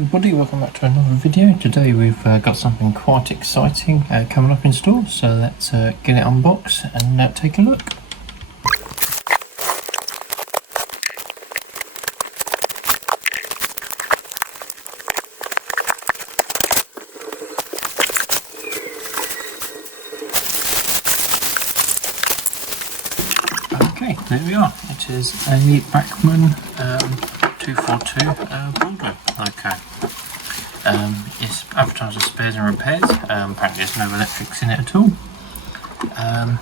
everybody, welcome back to another video. Today we've got something quite exciting coming up in store, so let's get it unboxed and take a look. Okay, there we are. It is a Bachmann 242 Baldwin Loco. It's advertised as spares and repairs. Apparently there's no electrics in it at all.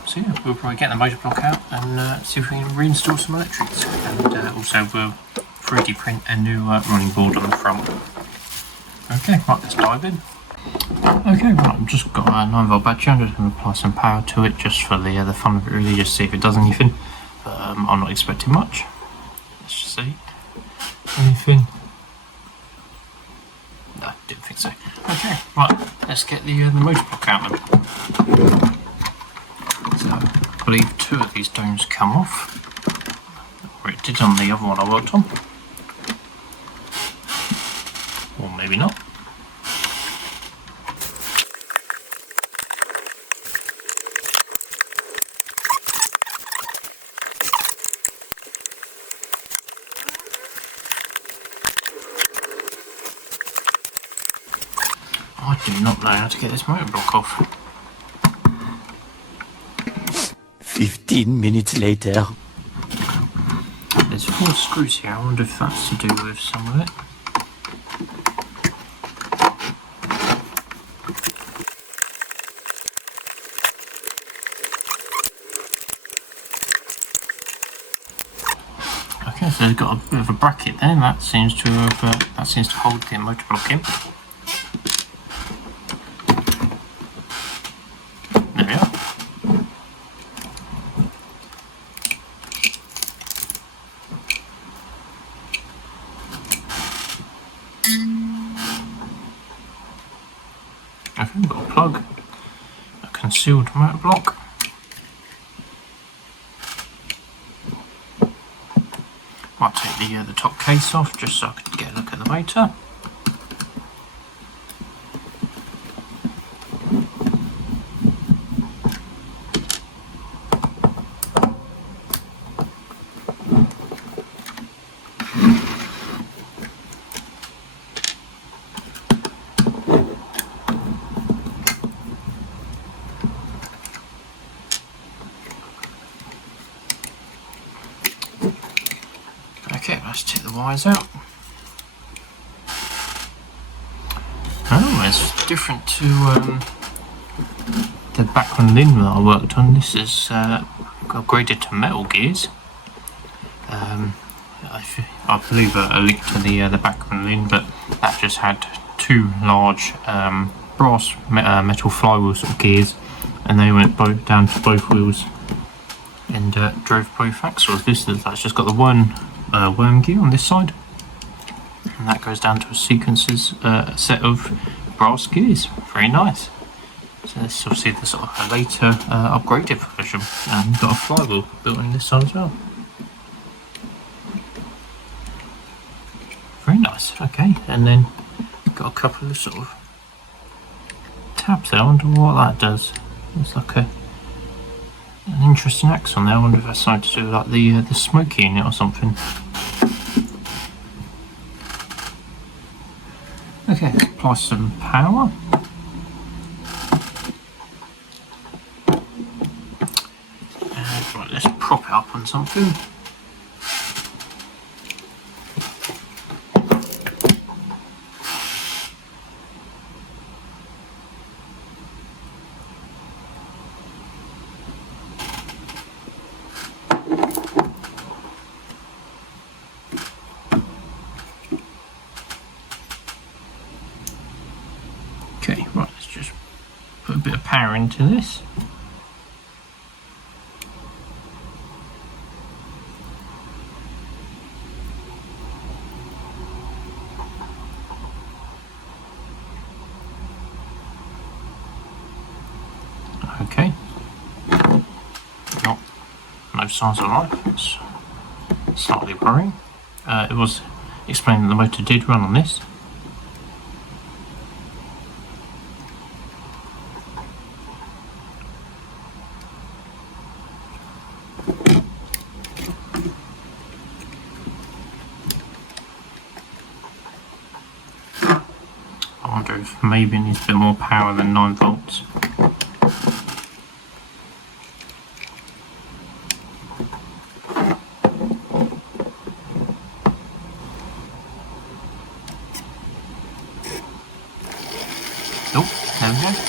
So yeah, we'll probably get the motor block out and see if we can reinstall some electrics. And also we'll 3D print a new running board on the front. Okay, right, let's dive in. Okay, right, I've just got a 9V battery. I'm just going to apply some power to it just for the fun of it, really, just see if it does anything. But I'm not expecting much. Let's just see. Anything? No, didn't think so. Okay, right, let's get the motor block out then. So, I believe 2 of these domes come off. Or it did on the other one I worked on. Or maybe not. I do not know how to get this motor block off. 15 minutes later. There's 4 screws here. I wonder if that's to do with some of it. Okay, so they've got a bit of a bracket there. That seems to hold the motor block in. There we are. Okay, we've got a plug, a concealed motor block. Might take the top case off just so I can get a look at the motor. Okay, let's take the wires out. Oh, it's different to the Bachmann limb that I worked on. This is upgraded to metal gears. I believe a link to the Bachmann limb, but that just had 2 large brass metal flywheel sort of gears, and they went down to both wheels and drove both axles. That's just got the one worm gear on this side, and that goes down to a set of brass gears. Very nice. So this is obviously the sort of a later upgraded version, and got a flywheel built in this side as well. Very nice. Okay, and then got a couple of sort of tabs there. I wonder what that does. It's like an interesting axle there. I wonder if that's something to do with like the smoke unit or something. Okay, let's apply some power. And right, let's prop it up on something. Okay, right, let's just put a bit of power into this. Okay. No signs of life. It's slightly worrying. It was explained that the motor did run on this. maybe needs a bit more power than 9 volts. Oh, there we go.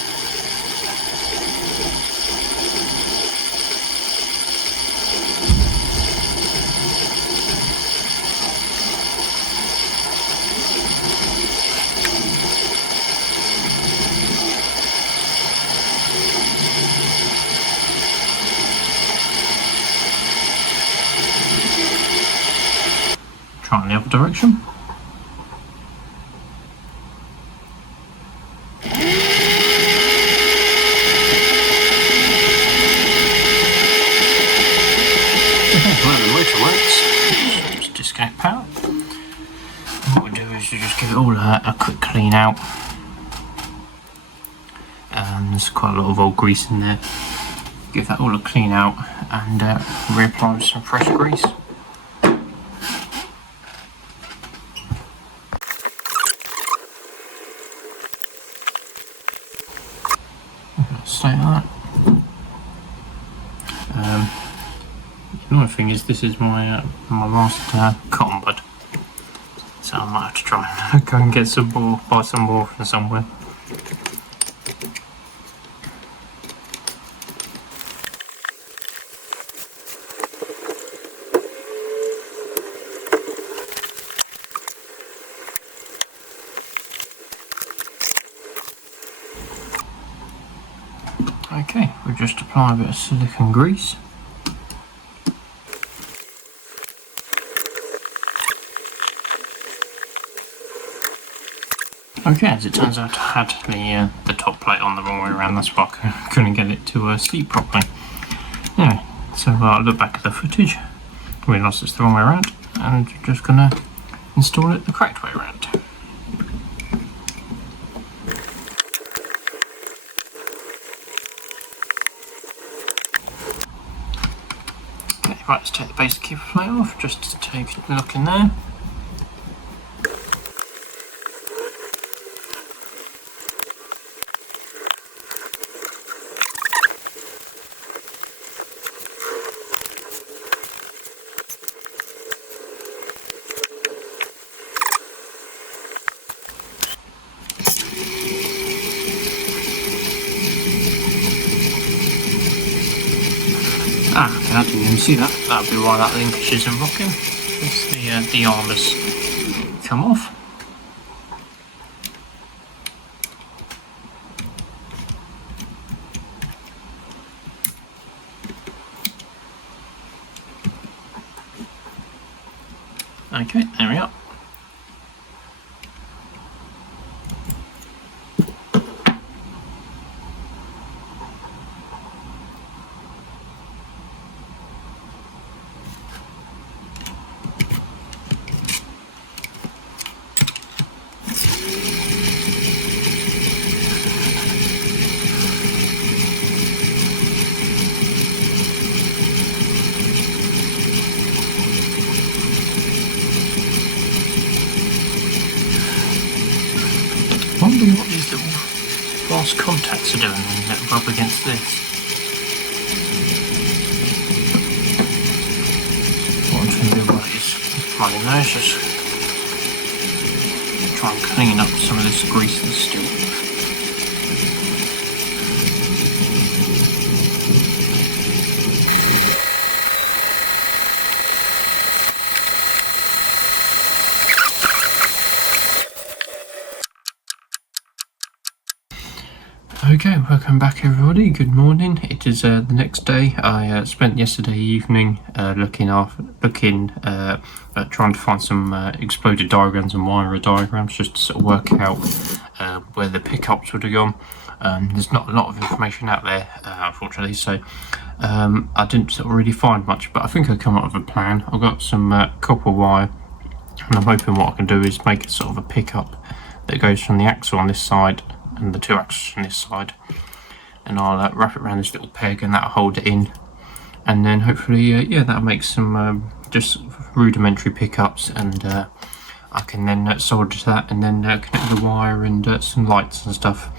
Try in the other direction. Well, the motor works. Just disconnect power. And what we do is we just give it all a quick clean out. There's quite a lot of old grease in there. Give that all a clean out and reapply with some fresh grease. Stay like that. The annoying thing is this is my my last cotton bud, so I might have to try and go and get some more, buy some more from somewhere. Okay, we'll just apply a bit of silicone grease. Okay, as it turns out I had the top plate on the wrong way around, that's why I couldn't get it to seat properly. Anyway, so I look back at the footage, realised it's the wrong way around, and just going to install it the correct way around. Right, let's take the basic keeper plate off, just to take a look in there. I didn't even see that. That'll be why that linkage isn't rocking. It's the arm has come off. Okay, there we are. I wonder what these little glass contacts are doing when you let them rub against this. What I'm trying to do about is running those, just try and clean up some of this grease that's still. Okay, welcome back everybody, good morning. It is the next day. I spent yesterday evening looking at trying to find some exploded diagrams and wire diagrams, just to sort of work out where the pickups would have gone. There's not a lot of information out there, unfortunately, so I didn't sort of really find much, but I think I've come up with a plan. I've got some copper wire, and I'm hoping what I can do is make it sort of a pickup that goes from the axle on this side and the two axles on this side, and I'll wrap it around this little peg and that'll hold it in, and then hopefully yeah, that'll make some just rudimentary pickups, and I can then solder to that and then connect the wire and some lights and stuff.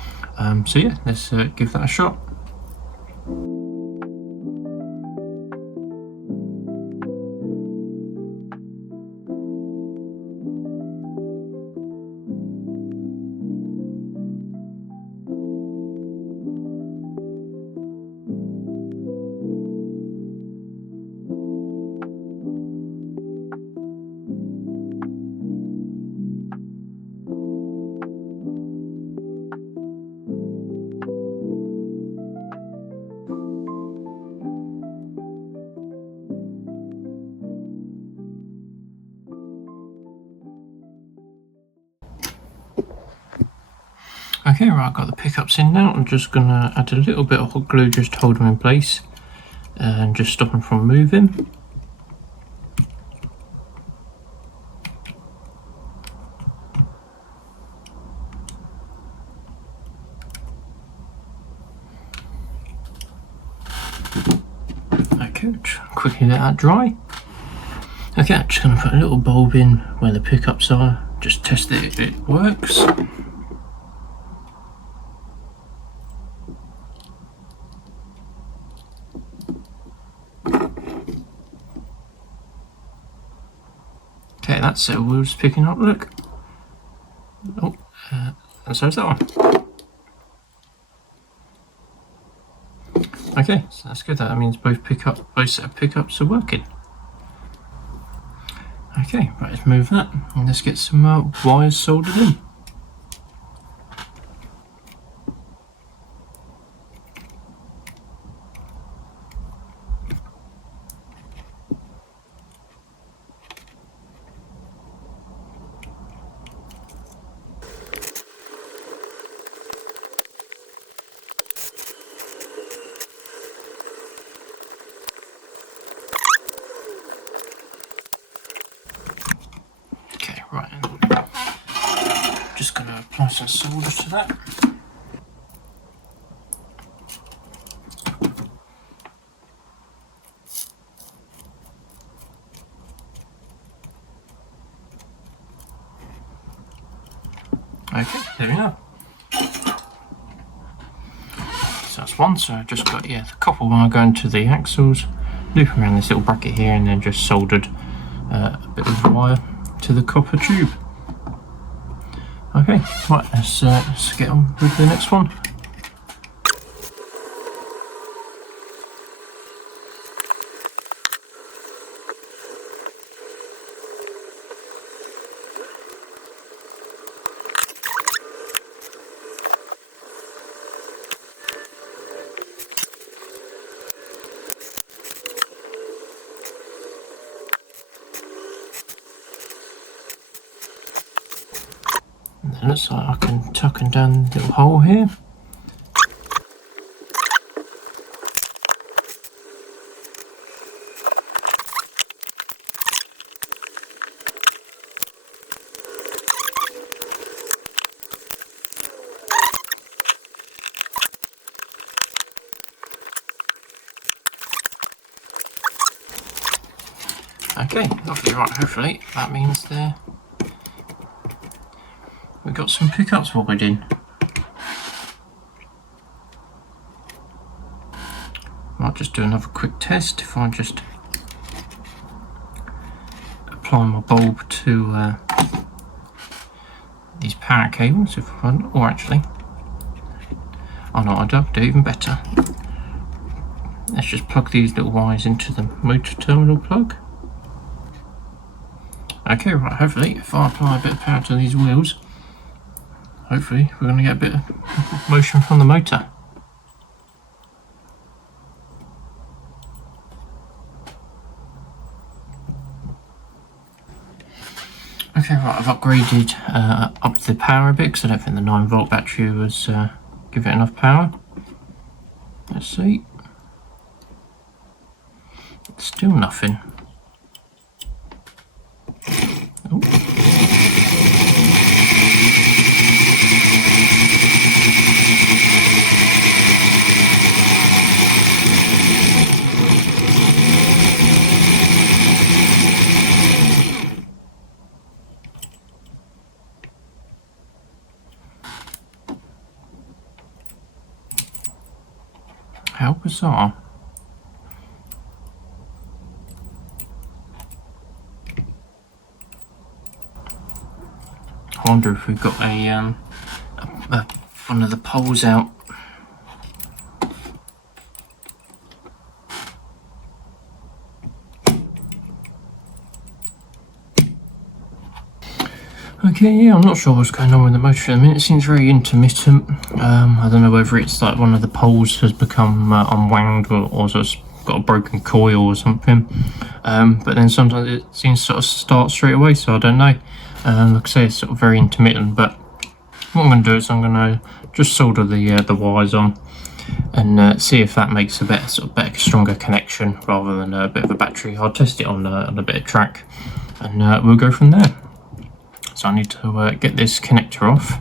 So yeah, let's give that a shot. Okay, right, I've got the pickups in now. I'm just going to add a little bit of hot glue just to hold them in place and just stop them from moving. Okay, quickly let that dry. Okay, I'm just going to put a little bulb in where the pickups are, just test that if it works. Okay, that set of wheels picking up, look. Oh, and so is that one. Okay, so that's good. That means both set of pickups are working. Okay, right, let's move that and let's get some wires soldered in. Right, just going to apply some solder to that. Okay, there we go. So that's one, so I've just got, the copper wire going to the axles, loop around this little bracket here, and then just soldered a bit of wire to the copper tube. Okay, right, let's get on with the next one. And it looks like I can tuck and down the little hole here. Okay, lovely, right, hopefully that means we've got some pickups wired in. Might just do another quick test if I just apply my bulb to these power cables, or actually, oh no, I'll do even better. Let's just plug these little wires into the motor terminal plug. Okay, right, hopefully if I apply a bit of power to these wheels, hopefully we're going to get a bit of motion from the motor. Okay, right, I've upgraded up the power a bit because I don't think the 9-volt battery was give it enough power. Let's see. Still nothing. Oh. How bizarre. I wonder if we've got one of the poles out. Okay, yeah, I'm not sure what's going on with the motor at the minute. It seems very intermittent. I don't know whether it's like one of the poles has become unwound or just got a broken coil or something. But then sometimes it seems to sort of start straight away, so I don't know. Like I say, it's sort of very intermittent, but what I'm going to do is I'm going to just solder the wires on and see if that makes a better, stronger connection rather than a bit of a battery. I'll test it on a bit of track, and we'll go from there. So I need to get this connector off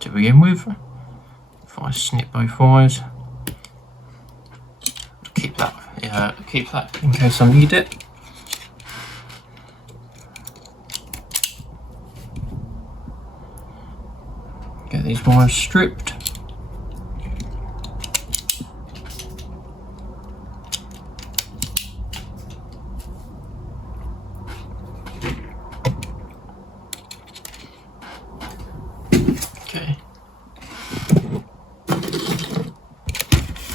to begin with. If I snip both wires, keep that in case I need it. Get these wires stripped. Okay.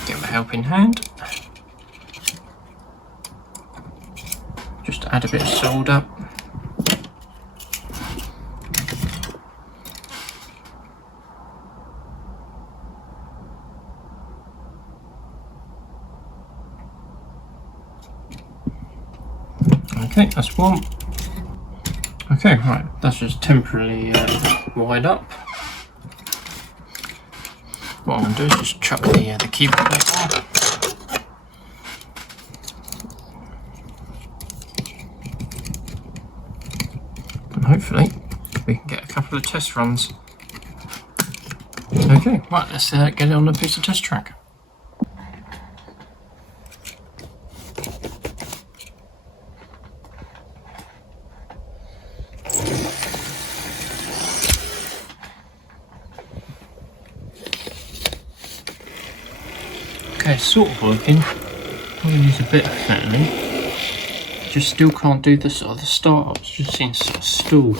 Get my helping hand. Just add a bit of solder. Okay, that's one. Okay, right, that's just temporarily wired up. What I'm going to do is just chuck the keyboard plate on. And hopefully we can get a couple of test runs. Okay, right, let's get it on a piece of test track. Okay, sort of working. Probably needs a bit of fattening. Just still can't do the sort of the start-ups. Just seems sort of stall.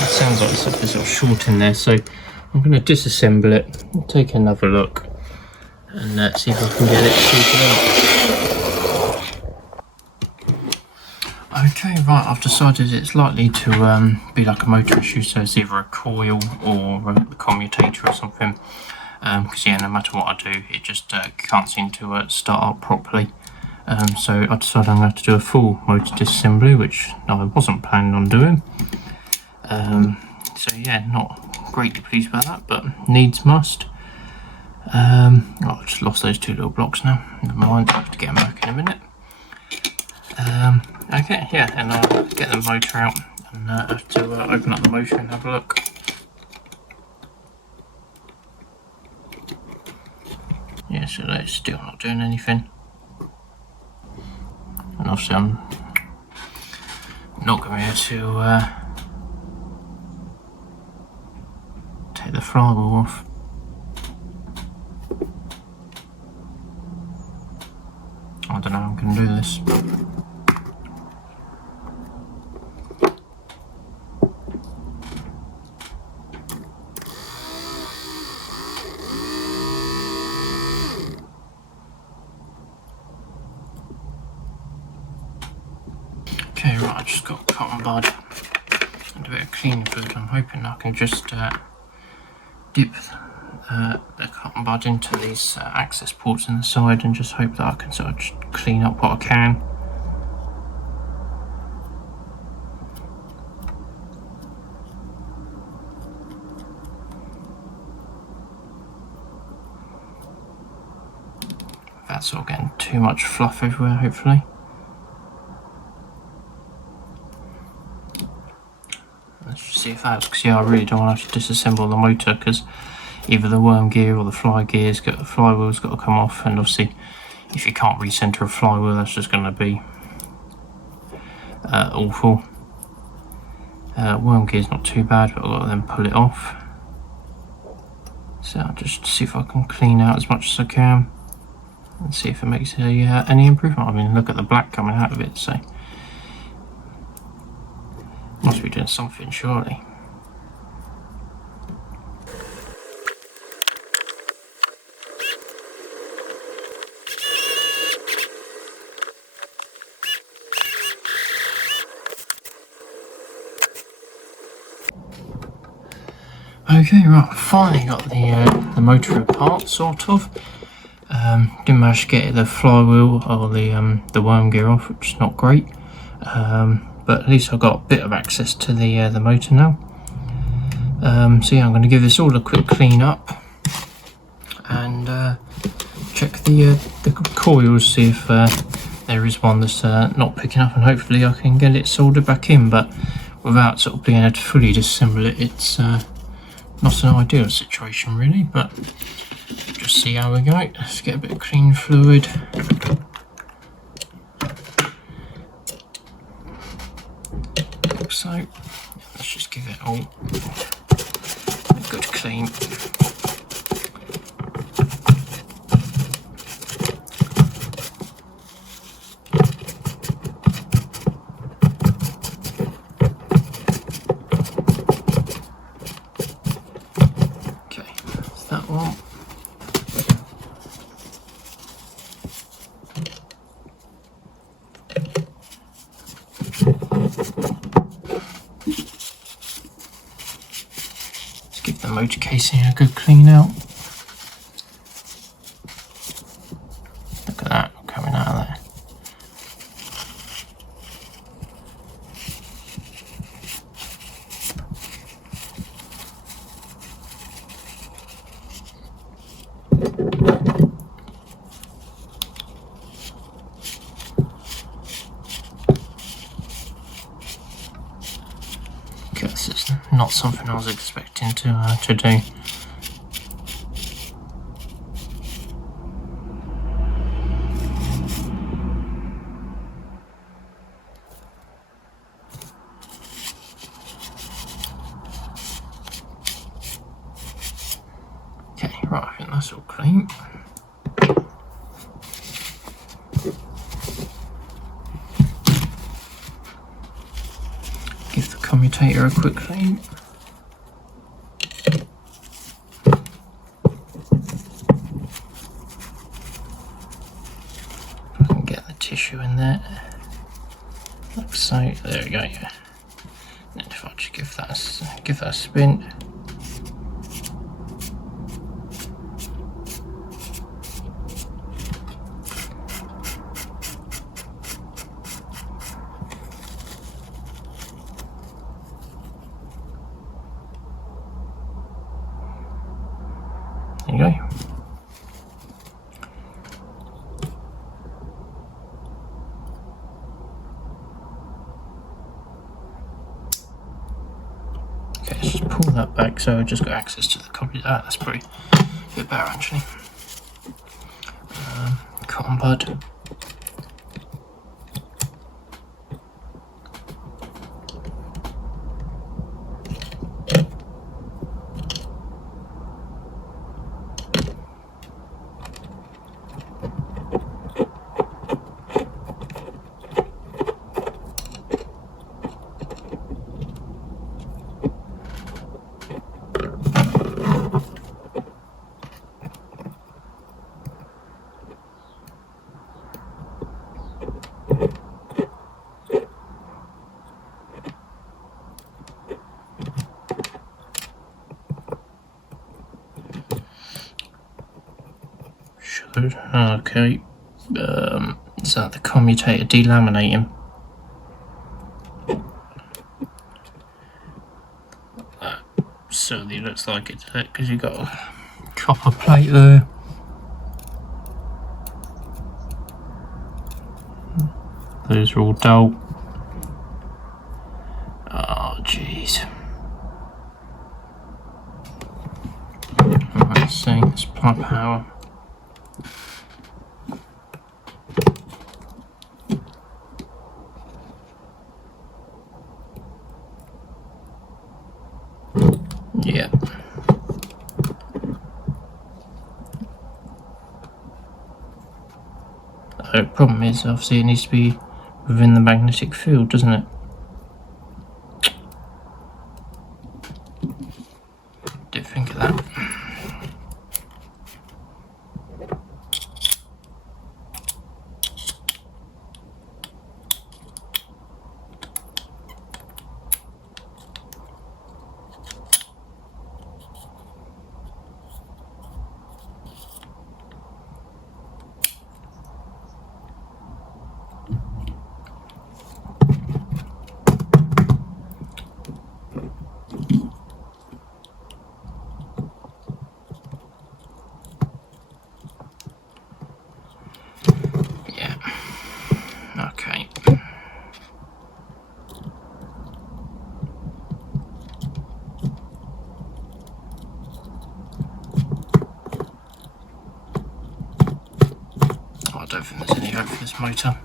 It sounds like there's a sort of short in there, so I'm going to disassemble it, take another look, and see if I can get it sorted out. Okay, right, I've decided it's likely to be like a motor issue, so it's either a coil or a commutator or something. Because yeah, no matter what I do, it just can't seem to start up properly. So I decided I'm going to have to do a full motor disassembly, which I wasn't planning on doing. So yeah, not greatly pleased about that, but needs must. Oh, I just lost those two little blocks now. Never mind, I'll have to get them back in a minute. Okay, yeah, and I'll get the motor out and have to open up the motor and have a look. Yeah, so that's still not doing anything. And obviously I'm not going to be able to take the flywheel off. I don't know how I'm going to do this. Okay, right, I just got cotton bud and a bit of cleaning fluid. I'm hoping I can just dip the cotton bud into these access ports in the side and just hope that I can sort of just clean up what I can. That's all getting too much fluff everywhere, hopefully. Let's just see if that helps, because yeah, I really don't want to have to disassemble the motor, because either the worm gear or the flywheel's got to come off, and obviously if you can't recenter a flywheel, that's just going to be awful. Worm gear's not too bad, but I've got to then pull it off. So I'll just see if I can clean out as much as I can and see if it makes any improvement. I mean, look at the black coming out of it, so must be doing something surely. Okay, right, finally got the motor apart, sort of. Didn't manage to get the flywheel or the worm gear off, which is not great. But at least I've got a bit of access to the motor now. So yeah, I'm going to give this all a quick clean up and check the coils, see if there is one that's not picking up, and hopefully I can get it soldered back in. But without sort of being able to fully disassemble it, it's not an ideal situation really, but just see how we go. Let's get a bit of clean fluid. Like so. Let's just give it all a good clean. That one. Let's give the motor casing a good clean out. Look at that coming out of there. This is not something I was expecting to do. Okay, right, I think that's all clean. Give the commutator a quick clean. I can get the tissue in there, like so. There we go. Yeah. And if I just give that a spin. There you go. Okay, let's just pull that back so I've just got access to the copy. That's probably a bit better actually. Cotton bud. Okay, is that the commutator delaminating? That certainly looks like it, because you've got a copper plate there. Those are all dull. Oh, jeez. Let's see, let's apply power. The problem is, obviously, it needs to be within the magnetic field, doesn't it? Didn't think of that. Okay. I don't think there's any hope for this motor.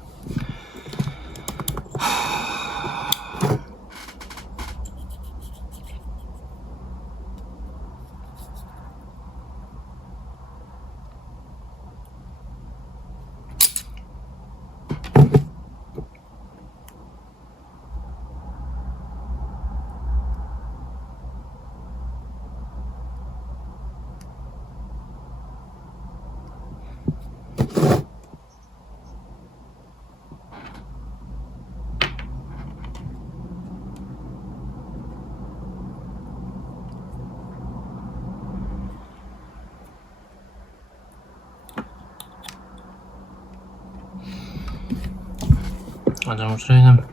I don't know what to do then.